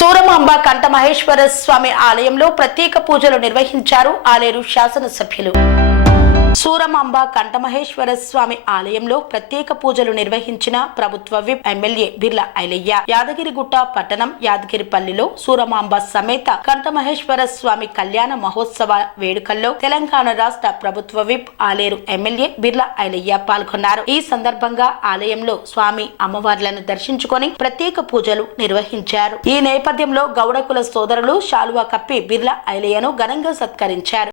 సూరమాంబ కంఠమహేశ్వర స్వామి ఆలయంలో ప్రత్యేక పూజలు నిర్వహించారు ఆలేరు శాసనసభ్యులు. సూరమాంబ కంఠమహేశ్వర స్వామి ఆలయంలో ప్రత్యేక పూజలు నిర్వహించిన ప్రభుత్వ విప్ ఎమ్మెల్యే బిర్లా ఐలయ్య. యాదగిరిగుట్ట పట్టణం యాదగిరిపల్లిలో సూరమాంబ సమేత కంఠమహేశ్వర స్వామి కళ్యాణ మహోత్సవ వేడుకల్లో తెలంగాణ రాష్ట్ర ప్రభుత్వ విప్ ఆలేరు ఎమ్మెల్యే బిర్లా ఐలయ్య పాల్గొన్నారు. ఈ సందర్భంగా ఆలయంలో స్వామి అమ్మవార్లను దర్శించుకొని ప్రత్యేక పూజలు నిర్వహించారు. ఈ నేపథ్యంలో గౌడకుల సోదరులు శాలువా కప్పి బిర్లా ఐలయ్యను ఘనంగా సత్కరించారు.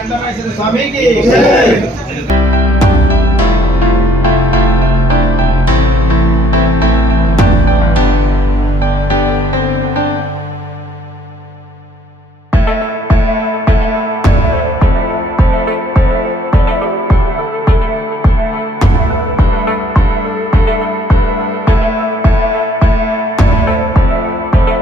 నడిచినాకనే స్వామికి